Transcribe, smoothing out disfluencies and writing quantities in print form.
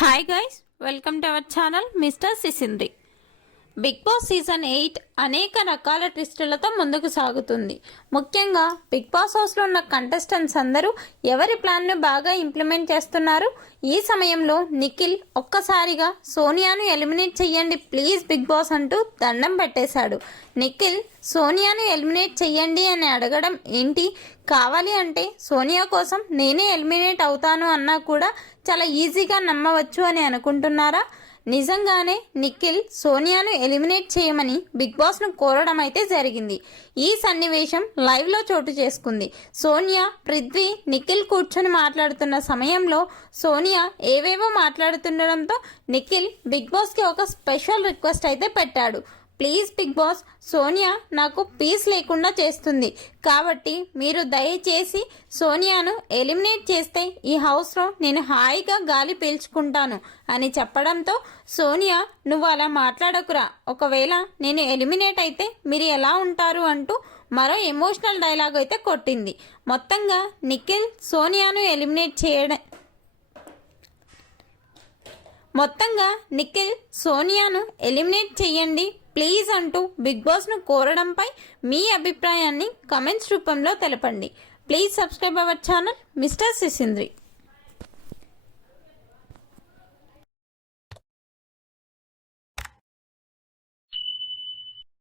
Hi guys, welcome to our channel Mister Sisindri. Bigg Boss season 8 అనేక రకాల ట్విస్టులతో ముందుకు సాగుతుంది. ముఖ్యంగా బిగ్ బాస్ హౌస్లో ఉన్న కంటెస్టెంట్స్ అందరూ ఎవరి ప్లాన్ను బాగా ఇంప్లిమెంట్ చేస్తున్నారు. ఈ సమయంలో నిఖిల్ ఒక్కసారిగా సోనియాను ఎలిమినేట్ చెయ్యండి ప్లీజ్ బిగ్ బాస్ అంటూ దండం పెట్టేశాడు. నిఖిల్ సోనియాను ఎలిమినేట్ చెయ్యండి అని అడగడం ఏంటి? కావాలి అంటే సోనియా కోసం నేనే ఎలిమినేట్ అవుతాను అన్నా కూడా చాలా ఈజీగా నమ్మవచ్చు అని అనుకుంటున్నారా? నిజంగానే నిఖిల్ సోనియాను ఎలిమినేట్ చేయమని బిగ్ బాస్ను కోరడం అయితే జరిగింది. ఈ సన్నివేశం లైవ్లో చోటు చేసుకుంది. సోనియా, పృథ్వీ, నిఖిల్ కూర్చొని మాట్లాడుతున్న సమయంలో సోనియా ఏవేవో మాట్లాడుతుండడంతో నిఖిల్ బిగ్ బాస్కి ఒక స్పెషల్ రిక్వెస్ట్ అయితే పెట్టాడు. ప్లీజ్ బిగ్ బాస్, సోనియా నాకు పీస్ లేకుండా చేస్తుంది కాబట్టి మీరు దయచేసి సోనియాను ఎలిమినేట్ చేస్తే ఈ హౌస్లో నేను హాయిగా గాలి పీల్చుకుంటాను అని చెప్పడంతో సోనియా నువ్వు అలా మాట్లాడకురా, ఒకవేళ నేను ఎలిమినేట్ అయితే మీరు ఎలా ఉంటారు అంటూ మరో ఎమోషనల్ డైలాగ్ అయితే కొట్టింది. మొత్తంగా నిఖిల్ సోనియాను ఎలిమినేట్ చేయండి ప్లీజ్ అంటూ బిగ్ బాస్ను కోరడంపై మీ అభిప్రాయాన్ని కమెంట్స్ రూపంలో తెలపండి. Please subscribe our channel Mister సిసింద్రి.